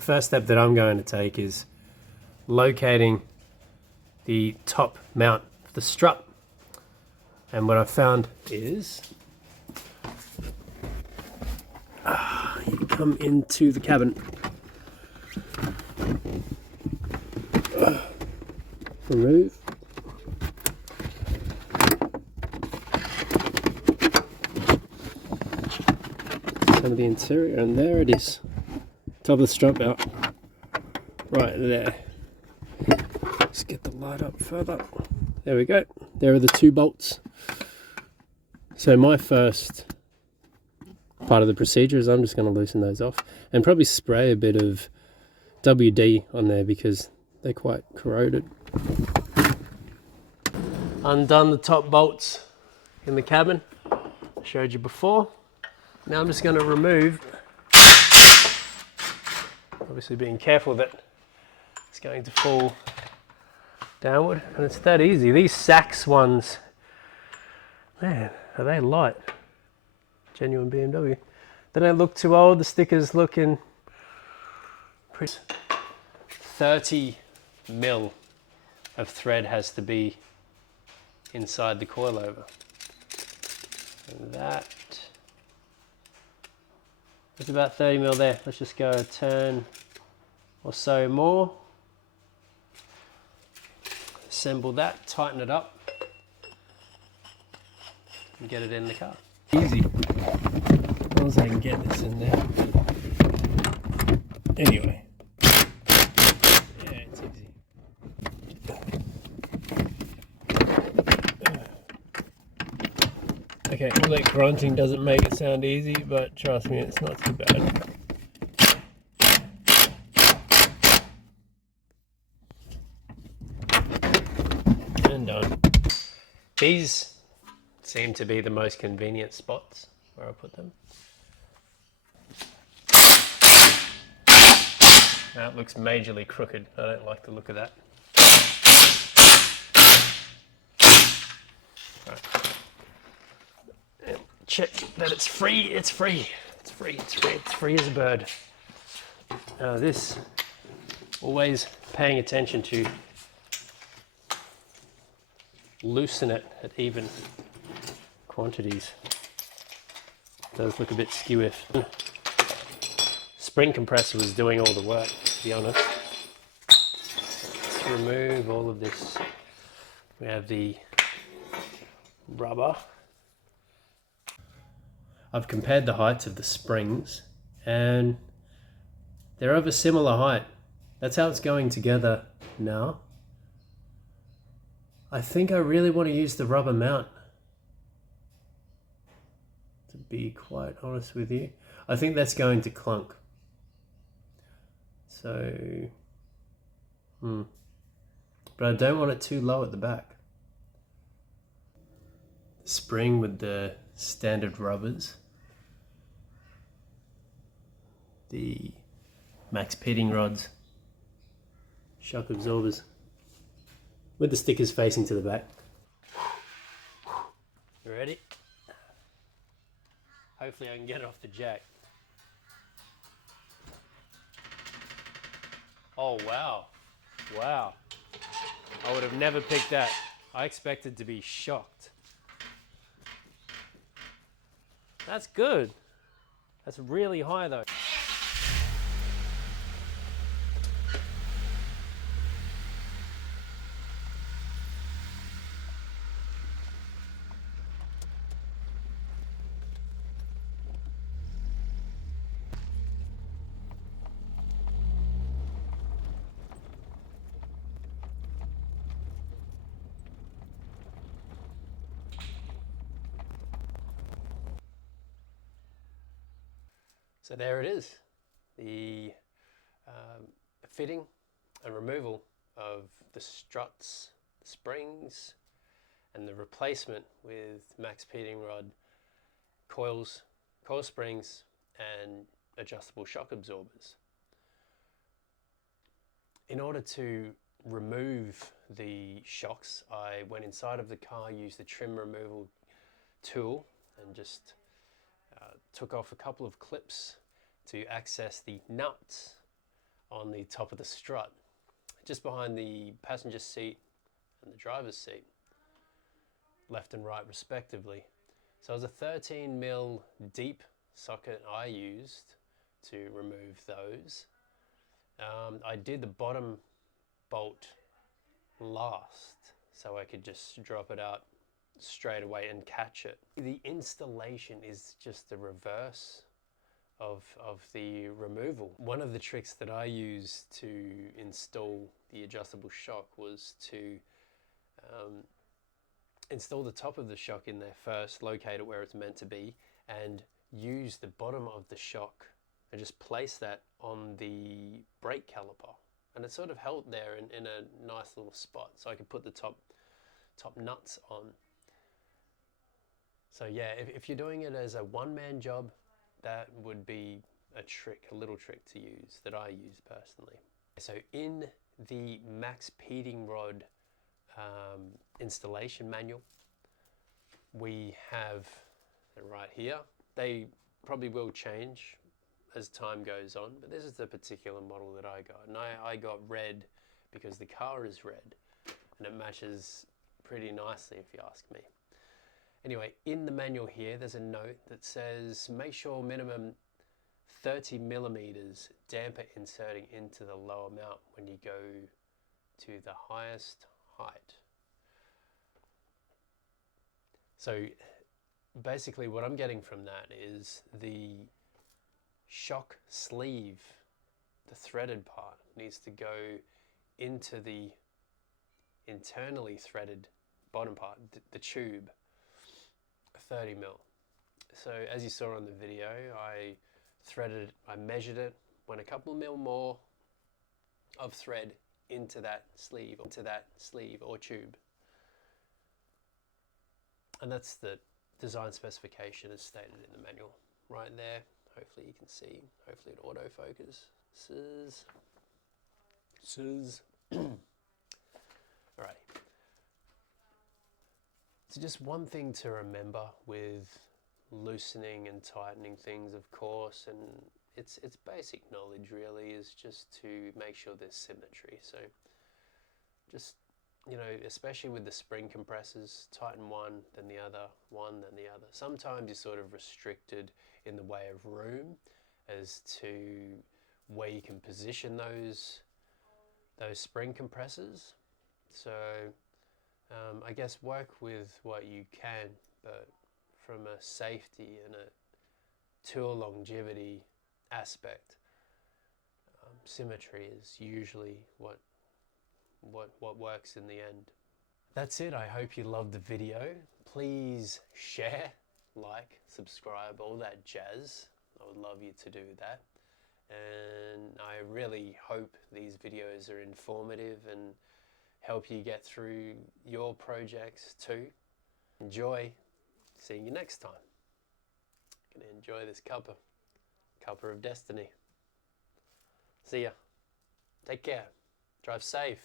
the first step that I'm going to take is locating the top mount of the strut. And what I've found is you come into the cabin, remove, some of the interior, and there it is, top of the strut out, right there. Let's get the light up further. There we go. There are the 2 bolts. So my first part of the procedure is I'm just going to loosen those off and probably spray a bit of WD on there because they're quite corroded. Undone the top bolts in the cabin, I showed you before. Now I'm just going to remove, obviously being careful that it's going to fall downward, and it's that easy. These Saks ones, man, are they light? Genuine BMW. They don't look too old. The stickers looking pretty. 30 mil of thread has to be inside the coilover. And that's about 30 mil there. Let's just go a turn or so more. Assemble that, tighten it up, and get it in the car. Easy. As long as I can get this in there. Anyway. Yeah, it's easy. Okay, all that grunting doesn't make it sound easy, but trust me, it's not too bad. And done. These seem to be the most convenient spots where I put them. That looks majorly crooked. I don't like the look of that. Right. And check that it's free. It's free. It's free. It's free. It's free as a bird. Now this, always paying attention to loosen it at even quantities. It does look a bit skew if spring compressor was doing all the work, to be honest. Let's remove all of this. We have the rubber. I've compared the heights of the springs and they're of a similar height. That's how it's going together now. I think I really want to use the rubber mount, to be quite honest with you. I think that's going to clunk. So, but I don't want it too low at the back. Spring with the standard rubbers. The Maxpeedingrods shock absorbers with the stickers facing to the back. You ready? Hopefully I can get it off the jack. Oh wow, wow. I would have never picked that. I expected to be shocked. That's good. That's really high though. So there it is, the fitting and removal of the struts, the springs, and the replacement with Maxpeedingrod coils, coil springs, and adjustable shock absorbers. In order to remove the shocks, I went inside of the car, used the trim removal tool, and just took off a couple of clips to access the nuts on the top of the strut, just behind the passenger seat and the driver's seat, left and right respectively. So it was a 13mm deep socket I used to remove those. I did the bottom bolt last so I could just drop it out straight away and catch it. The installation is just the reverse of the removal. One of the tricks that I used to install the adjustable shock was to install the top of the shock in there first, locate it where it's meant to be, and use the bottom of the shock and just place that on the brake caliper. And it sort of held there in a nice little spot, so I could put the top nuts on. So yeah, if you're doing it as a one-man job, that would be a little trick to use that I use personally. So in the Maxpeedingrod installation manual, we have it right here. They probably will change as time goes on, but this is the particular model that I got. And I got red because the car is red and it matches pretty nicely if you ask me. Anyway, in the manual here, there's a note that says, make sure minimum 30mm damper inserting into the lower mount when you go to the highest height. So basically what I'm getting from that is the shock sleeve, the threaded part, needs to go into the internally threaded bottom part, the tube, 30mm. So as you saw on the video, I measured it, went a couple mil more of thread into that sleeve or tube. And that's the design specification as stated in the manual right there. Hopefully you can see, hopefully it autofocuses. Alright. So just one thing to remember with loosening and tightening things, of course, and it's basic knowledge really, is just to make sure there's symmetry. So just, you know, especially with the spring compressors, tighten one, then the other, one, then the other. Sometimes you're sort of restricted in the way of room as to where you can position those spring compressors. So I guess work with what you can, but from a safety and a tool longevity aspect, symmetry is usually what works in the end. That's it. I hope you loved the video. Please share, like, subscribe, all that jazz. I would love you to do that. And I really hope these videos are informative and help you get through your projects too. Enjoy. Seeing you next time. Gonna enjoy this cuppa of destiny. See ya. Take care. Drive safe.